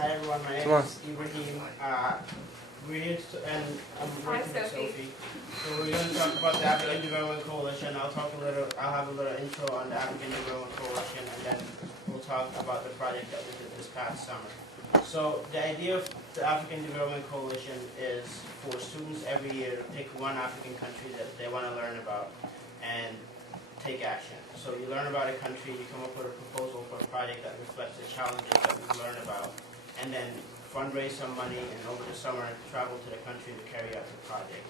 Hi everyone, my name is Ibrahim. And I'm working with Sophi. So we're going to talk about the African Development Coalition. I'll have a little intro on the African Development Coalition, and then we'll talk about the project that we did this past summer. So the idea of the African Development Coalition is for students every year to pick one African country that they want to learn about and take action. So you learn about a country, you come up with a proposal for a project that reflects the challenges that we learn about, and then fundraise some money, and over the summer travel to the country to carry out the project.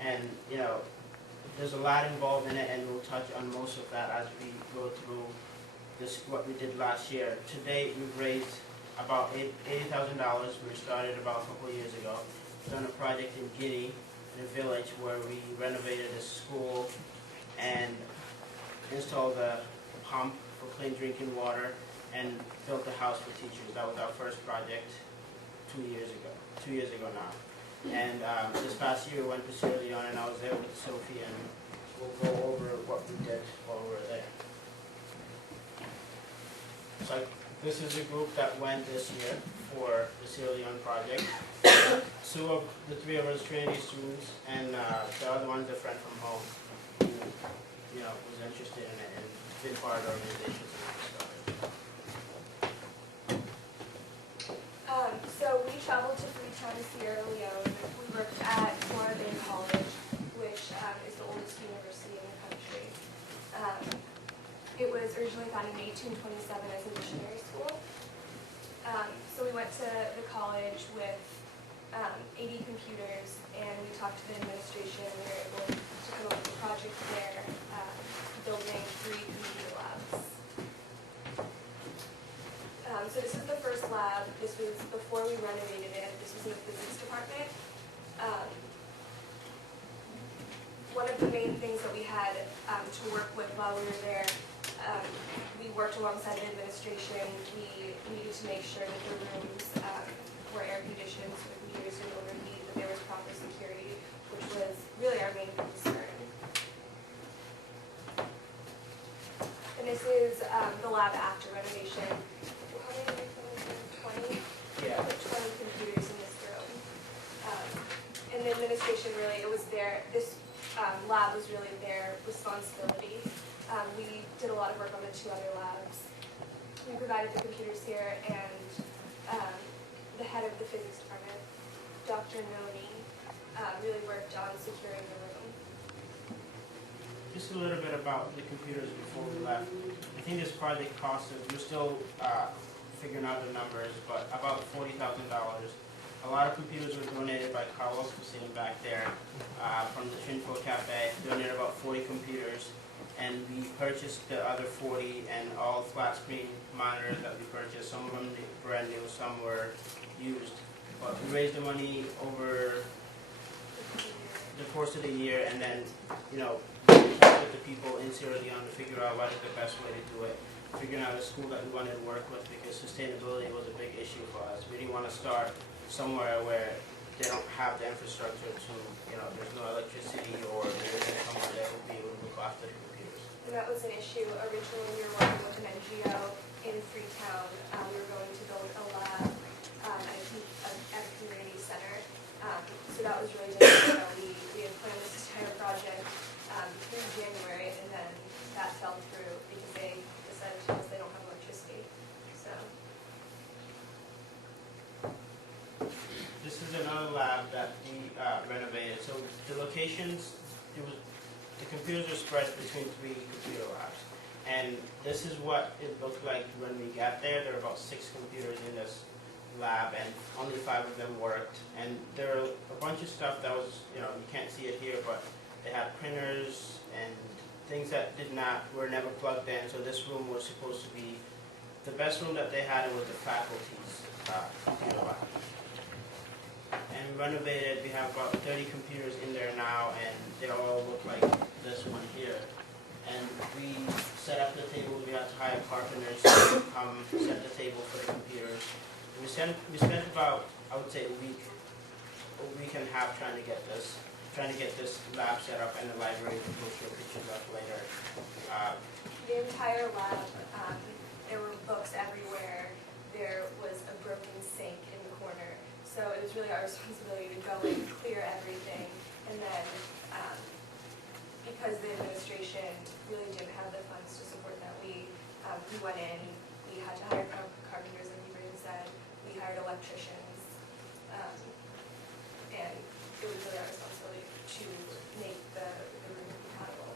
And there's a lot involved in it, and we'll touch on most of that as we go through what we did last year. To date, we've raised about $80,000. We started about a couple of years ago. We've done a project in Guinea, in a village, where we renovated a school and installed a pump for clean drinking water and built a house for teachers. That was our first project 2 years ago now. And this past year we went to Sierra Leone, and I was there with Sophi, and we'll go over what we did while we were there. So this is a group that went this year for the Sierra Leone project. Two of the three of us Trinity students, and the other one's a friend from home who was interested in it and been part of the organization since we started. So we traveled to Freetown, Sierra Leone. We worked at Florida College, which is the oldest university in the country. It was originally founded in 1827 as a missionary school. So we went to the college with 80 computers, and we talked to the administration. We were able to come up with a project there, building 3 computer labs. So this is the first lab. This was before we renovated it. This was in the physics department. One of the main things that we had to work with while we were there, we worked alongside the administration. We needed to make sure that the rooms were air conditioned so the computers didn't overheat, that there was proper security, which was really our main concern. And this is the lab after renovation. How many did we put in? 20? Yeah. We put 20 computers in this room. And the administration really, this lab was really their responsibility. We did a lot of work on the 2 other labs. We provided the computers here, and the head of the physics department, Dr. Noni, really worked on securing the room. Just a little bit about the computers before we left. I think this project cost us, we're still figuring out the numbers, but about $40,000. A lot of computers were donated by Carlos, who's sitting back there, from the Trinity Cafe. Donated about 40 computers, and we purchased the other 40 and all flat screen monitors that we purchased. Some of them brand new, some were used. But we raised the money over the course of the year, and then we talked with the people in Sierra Leone to figure out what is the best way to do it. Figuring out a school that we wanted to work with, because sustainability was a big issue for us. We didn't want to start somewhere where they don't have the infrastructure to, there's no electricity, or there isn't someone that will be able to look after the computers. And that was an issue. Originally, we were working with an NGO in Freetown. We were going to build a lab at a community center. So that was really difficult. We had planned this entire project through January, and then that fell through because they decided to tell us they don't have electricity. So this is another lab that we renovated. So the locations, the computers are spread between 3 computer labs. And this is what it looked like when we got there. There were about 6 computers in this lab, and only 5 of them worked. And there are a bunch of stuff that was, you can't see it here, but they had printers and things that were never plugged in. So this room was supposed to be the best room that they had. It was the faculty's computer lab. And renovated, we have about 30 computers in there now, and they all look like this one here. And we set up the table. We had to hire carpenters to come set the table for the computers. We spent about, I would say, a week and a half trying to get this lab set up, and the library, which we'll show pictures of later. The entire lab, there were books everywhere. There was a broken sink our responsibility to go and clear everything. And then because the administration really didn't have the funds to support that, we went in, we had to hire carpenters, like Ibrahim said, we hired electricians, and it was really our responsibility to make the room compatible.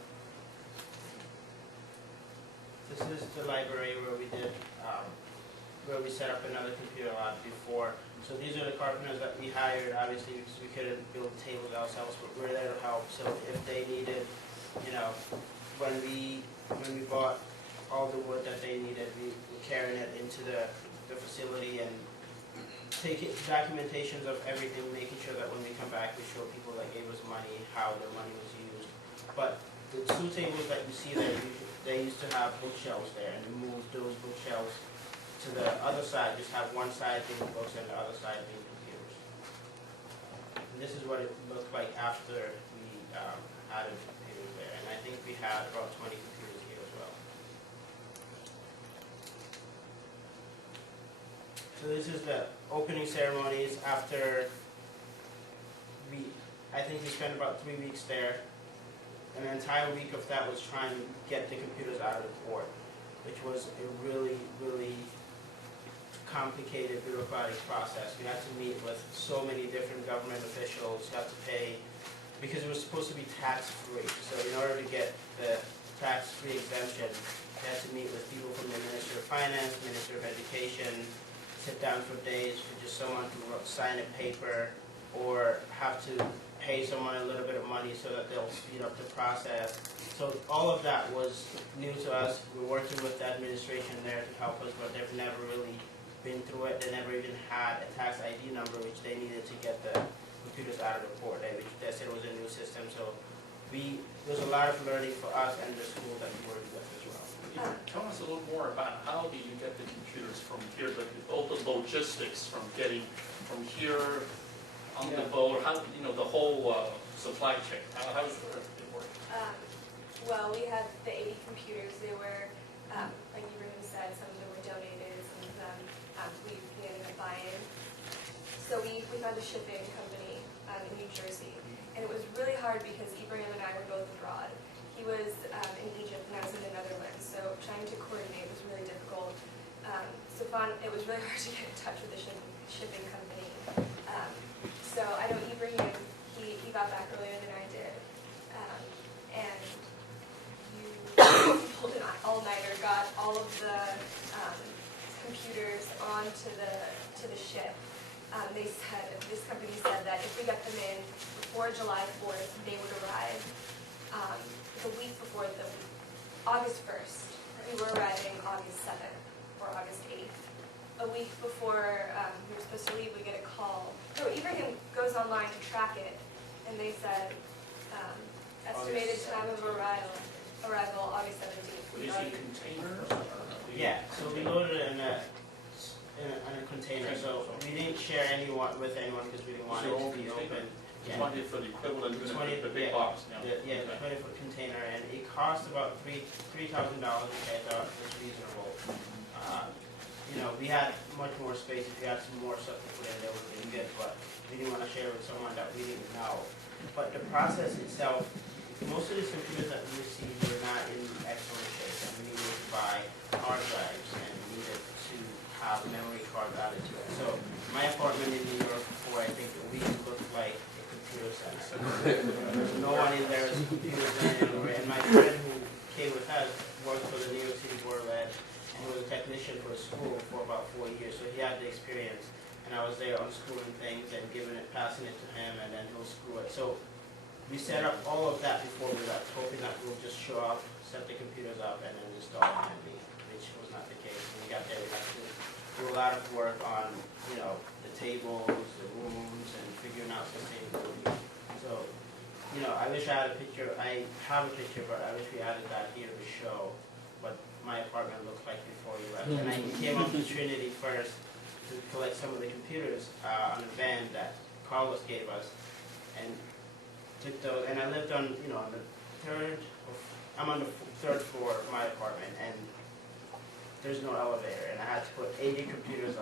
This is the library where we did, where we set up another computer lab before. So these are the carpenters that we hired, obviously, because we couldn't build tables ourselves, but we're there to help. So if they needed, you know, when we bought all the wood that they needed, we were carrying it into the facility and taking documentations of everything, making sure that when we come back, we show people that gave us money, how their money was used. But the two tables that you see there, they used to have bookshelves there, and we moved those bookshelves to the other side, just have one side being books and the other side being computers. And this is what it looked like after we added computers there, and I think we had about 20 computers here as well. So this is the opening ceremonies after I think we spent about 3 weeks there. An entire week of that was trying to get the computers out of the court, which was a really, really complicated bureaucratic process. We had to meet with so many different government officials. You have to pay, because it was supposed to be tax-free. So in order to get the tax-free exemption, you had to meet with people from the Minister of Finance, Minister of Education, sit down for days for just someone to sign a paper, or have to pay someone a little bit of money so that they'll speed up the process. So all of that was new to us. We're working with the administration there to help us, but they've never really been through it. They never even had a tax ID number, which they needed to get the computers out of the port. They said it was a new system. So there was a lot of learning for us and the school that we worked with as well. Tell us a little more about how did you get the computers from here, all the logistics from getting from here on the boat, how, the whole supply chain, how does it work? Well, we had the 80 computers. They were, like Ibrahim said, some of them were donated, some of them we ended up buying. So we found a shipping company in New Jersey, and it was really hard because Ibrahim and I were both abroad. He was in Egypt and I was in the Netherlands, so trying to coordinate was really difficult. It was really hard to get in touch with the shipping company. So I know Ibrahim, he got back earlier than I did, and you pulled an all-nighter, got all of the computers onto the ship. This company said that if we got them in before July 4th, they would arrive the week before August 1st. We were arriving August 7th or August 8th. A week before we were supposed to leave, we get a call. No, Ibrahim goes online to track it, and they said estimated time of arrival August 17th. Were these in containers? Yeah, so we loaded it in a container. So we didn't share with anyone because we didn't want it to be open. Yeah. 20 for the equivalent unit, the big box now. The 20-foot container, and it cost about $3,000, which I thought was reasonable. We had much more space. If you had some more stuff to put in, that would have been good, but we didn't want to share with someone that we didn't know. But the process itself, most of the computers that we received were not in excellent shape, and we needed to buy hard drives and needed to have memory cards added to it. So my apartment in New York before, I think, a week looked like a computer center. There was no one in there with computers anywhere, and my friend who came with us worked for the New York City Board of Ed. He was a technician for a school for about 4 years, so he had the experience. And I was there unschooling things and passing it to him, and then he'll screw it. So we set up all of that before we left, hoping that we'll just show up, set the computers up, and then install them and leave, which was not the case. When we got there, we had to do a lot of work on, the tables, the rooms, and figuring out sustainability. So, I wish I had a picture. I have a picture, but I wish we added that here to show what my apartment looked like before we left. And I came up to Trinity first to collect some of the computers on a van that Carlos gave us, and took those. And I lived on, on the I'm on the third floor of my apartment, and there's no elevator, and I had to put 80 computers